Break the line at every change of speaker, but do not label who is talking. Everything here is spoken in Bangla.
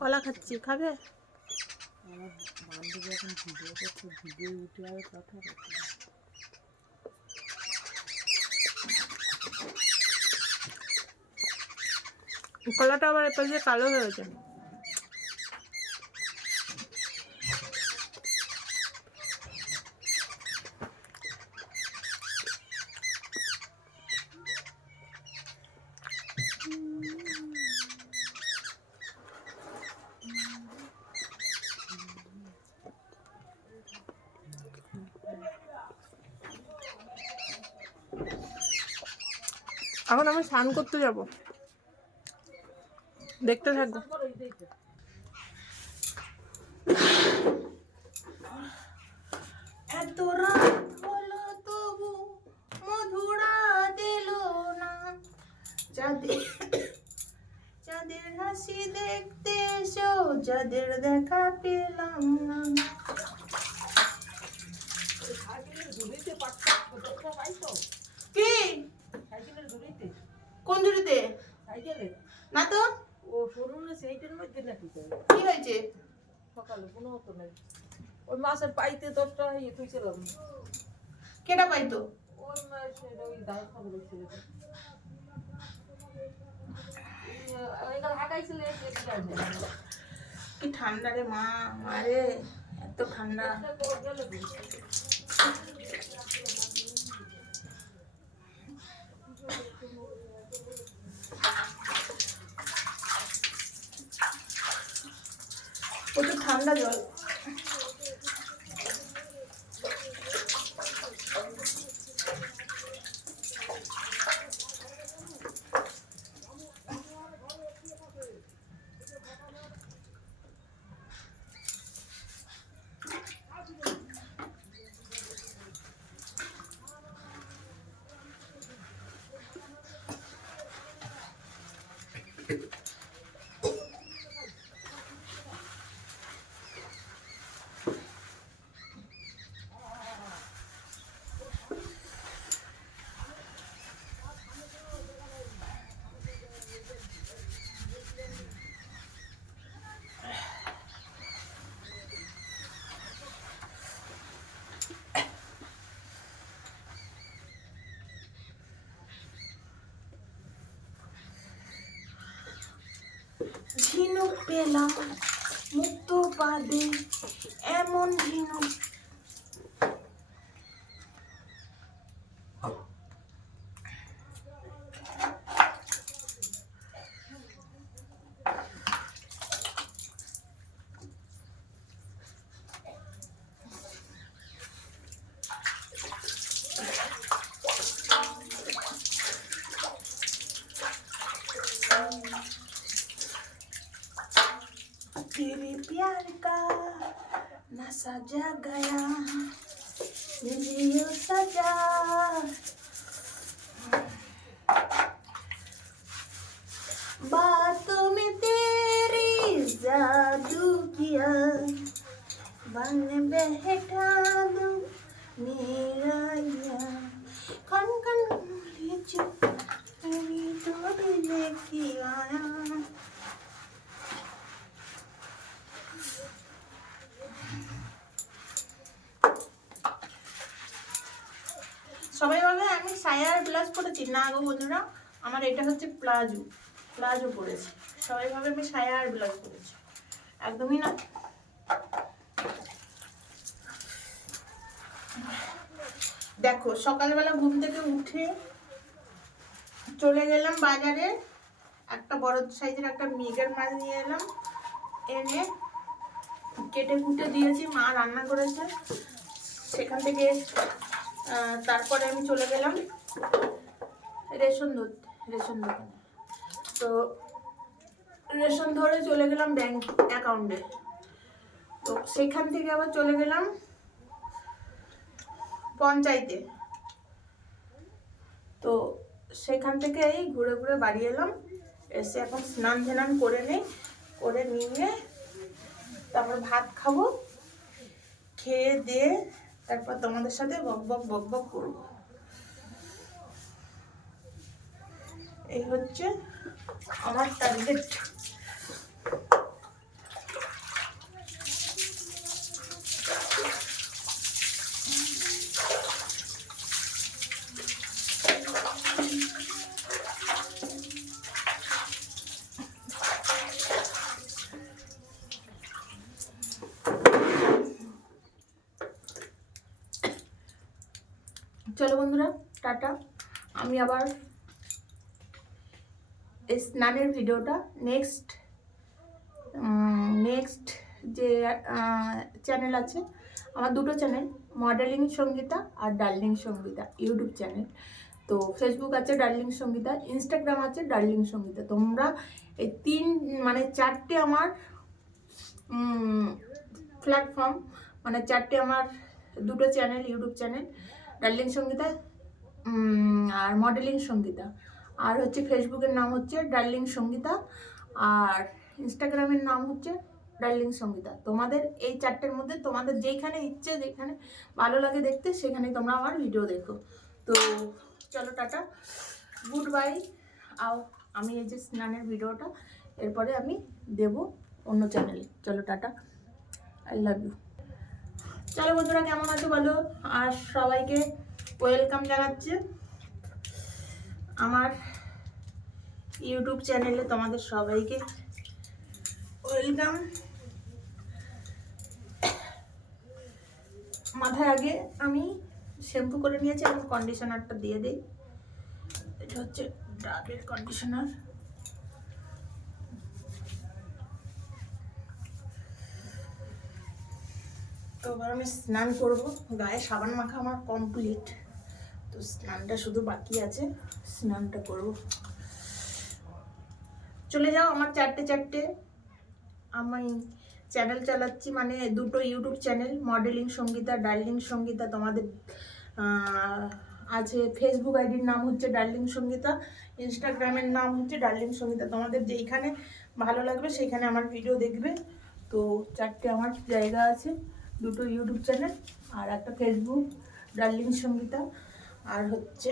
কলা খাচ্ছি খাবে?
এখন ভিডিও উঠে কথা
কলাটা আবার দিয়ে কালো হয়েছে এখন আমি স্নান করতে যাব। দেখতে থাকব। এত রাত হলো তবু মধুরা দিল না। চাঁদের চাঁদের হাসি দেখতে এসো যাদের দেখা পেলাম না।
সাইকেলের
কোন
সাইকেলের
না তো?
ও শোরুমে সেইটার মধ্যে নাকি
কি হয়েছে?
সকালে কোনো হতো নাই ওই মাছের পাইতে দশটা ইয়ে থুইছিলাম
কেটা পাইতো?
ওই মাসের ওই দাও খবর ছিল।
কি ঠান্ডা রে মা আরে এত ঠান্ডা। ঠান্ডা জল ঝিনুক পেলাম মুক্ত পাবে এমন ঝিনুক तेरे प्यार का नशा जा गया ये सजा। बातों में तेरी जादू किया। बन बैठा दू मेरा यार कन कन ले चुप तो दिल की आया সায়ার ব্লাউজ পরেছি, না গো বন্ধুরা, আমার এটা হচ্ছে প্লাজো প্লাজো পরেছি। সবাই ভাবে আমি সায়ার ব্লাউজ পরেছি। একদমই না। দেখো, সকালবেলা ঘুম থেকে উঠে চলে গেলাম বাজারে। একটা বড় সাইজের একটা মেঘের মাছ নিয়ে এলাম। এনে কেটে কুটে দিয়েছি, মা রান্না করেছে। সেখান থেকে তারপরে আমি চলে গেলাম রেশন দুধ, রেশন দোকানে তো রেশন ধরে চলে গেলাম ব্যাংক অ্যাকাউন্টে তো সেখান থেকে আবার চলে গেলাম পঞ্চায়েতে। তো সেখান থেকে এই ঘুরে ঘুরে বাড়ি এলাম, এসে এখন স্নান ধান করে নিই, করে নিয়ে তারপর ভাত খাব, খেয়ে দিয়ে তারপর তোমাদের সাথে বক বক বক বক করব। এই হচ্ছে আমার টার্গেট চলো বন্ধুরা, টাটা। আমি আবার এই স্নানের ভিডিওটা নেক্সট নেক্সট যে চ্যানেল আছে, আমার দুটো চ্যানেল মডেলিং সঙ্গীতা আর ডার্লিং সঙ্গীতা ইউটিউব চ্যানেল তো ফেসবুক আছে ডার্লিং সঙ্গীতা ইনস্টাগ্রাম আছে ডার্লিং সঙ্গীতা। তোমরা এই তিন মানে চারটে আমার প্ল্যাটফর্ম মানে চারটে আমার দুটো channel YouTube channel darling Sangeeta? আর মডেলিং সঙ্গীতা। আর হচ্ছে ফেসবুকের নাম হচ্ছে ডার্লিং সঙ্গীতা। আর ইনস্টাগ্রামের নাম হচ্ছে ডার্লিং সঙ্গীতা। তোমাদের এই চারটের মধ্যে তোমাদের যেইখানে ইচ্ছে যেখানে ভালো লাগে দেখতে সেখানে তোমরা আমার ভিডিও দেখো। তো চলো টাটা। গুড বাই আও, আমি এই যে স্নানের ভিডিওটা, এরপরে আমি দেব অন্য চ্যানেলে চলো টাটা। আই লাভ ইউ চলো বন্ধুরা, কেমন আছো বলো? আর সবাইকে ওয়েলকাম জানাচ্ছে। আমার ইউটিউব চ্যানেলে তোমাদের সবাইকে ওয়েলকাম মাথায় আগে আমি শ্যাম্পু করে নিয়েছি এবং কন্ডিশনারটা দিয়ে দিই। এটা হচ্ছে ডাবের কন্ডিশনার তো এবার আমি স্নান করব। গায়ে সাবান মাখা আমার কমপ্লিট তো স্নানটা শুধু বাকি আছে, স্নানটা করব। চলে যাও আমার চারটে চারটে। আমি চ্যানেল চালাচ্ছি মানে দুটো YouTube channel modelling Sangeeta darling Sangeeta, তোমাদের আছে ফেসবুক আইডির নাম হচ্ছে ডার্লিং সঙ্গীতা ইনস্টাগ্রামের নাম হচ্ছে ডার্লিং সঙ্গীতা। তোমাদের যেইখানে ভালো লাগবে, সেইখানে আমার ভিডিও দেখবে। তো চারটে আমার জায়গা আছে। দুটো ইউটিউব চ্যানেল আর একটা ফেসবুক ডার্লিং সঙ্গীতা আর হচ্ছে